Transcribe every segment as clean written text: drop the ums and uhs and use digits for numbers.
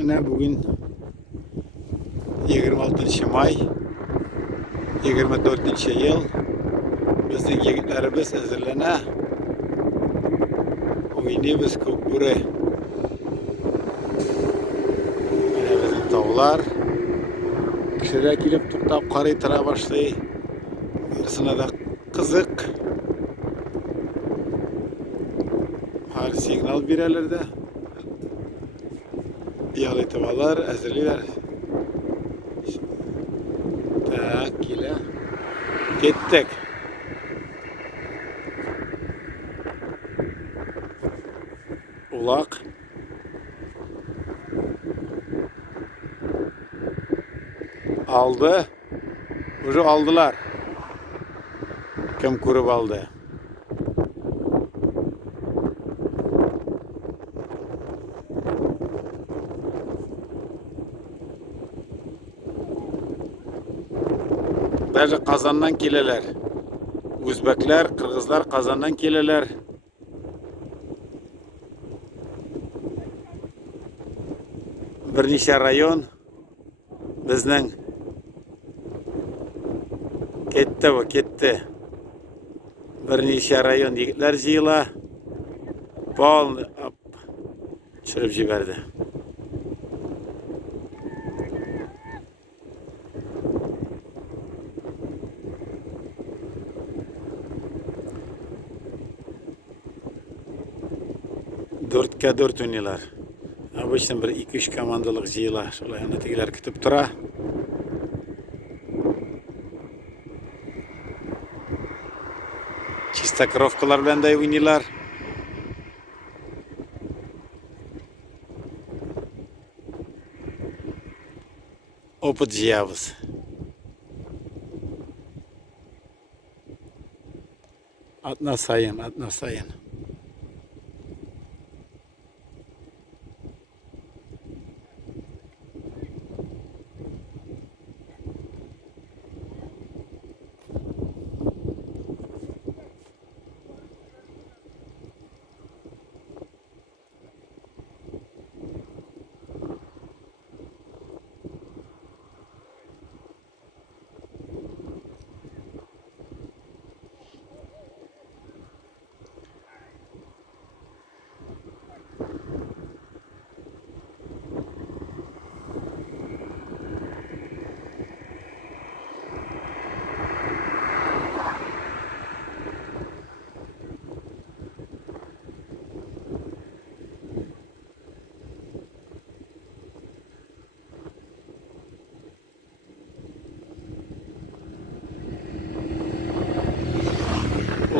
Mine bugün 26 may 24 yıl bizning yigitlarimiz hazırlana o'ynaymiz ko'k bo'ri. Mana bizning tog'lar kishilar kelib to'xtab qaray tara boshlaydi. Birisine de qiziq. Har signal bererler. Yal etibarlar, hazırlaylar. Tak, kile. Gittik. Ulak. Aldı. Ucu aldılar. Kim kurup aldı? Даже Kazan'dan keleler. Uzbekler, Kırgızlar Kazan'dan keleler. Bir neçe rayon bizning ketdi bu, ketdi. Bir neçe rayon yigitlar jiyla polni tushirib jiberdi. Dörtke dört oynuyorlar. Обычно bir 2-3 komandalık jiyla. Şolay onu tegiler kütüp tura. Чистокровкалар bilen de oynuyorlar. Опыт жиябыз. Атна сайын, атна сайын.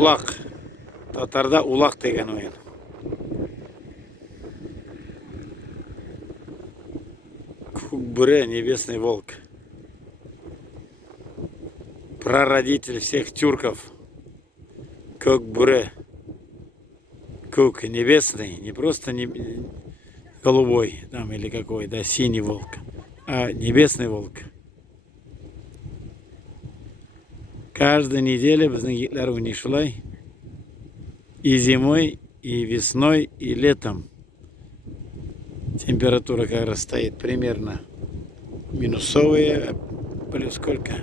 Ulak. Tatarda ulak degen oyun. Көкбөрі, небесный волк. Прародитель всех тюрков. Көкбөрі. Көк небесный, не просто голубой там или какой, да, синий волк, а небесный волк. Каждую неделю bizning yigitlar o'ynay shulay. И зимой, и весной, и летом. Температура как раз стоит примерно минусовые, плюс сколько?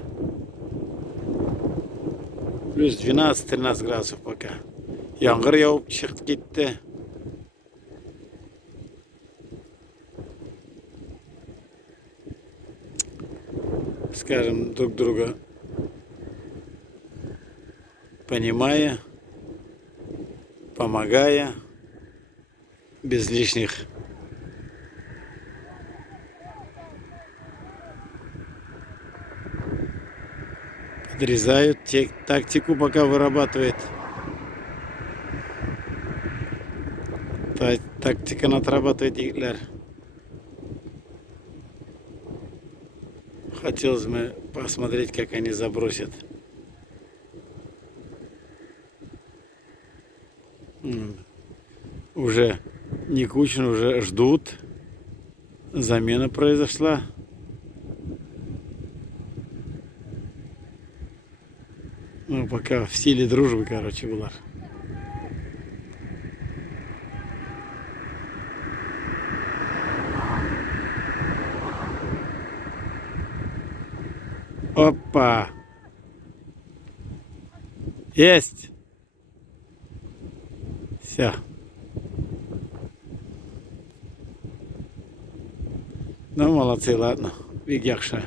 Плюс 12-13 градусов пока. Яңгыр яуып чыгып кетти. Скажем друг друга, понимая, помогая, без лишних подрезают, тактику пока вырабатывает. Тактика отрабатывает играр. Хотелось бы посмотреть, как они забросят. Уже не Кучин, уже ждут. Замена произошла. Ну, пока в стиле дружбы, короче, была. Опа. Есть. Все. Ну, молодці, ладно. Вік як ще.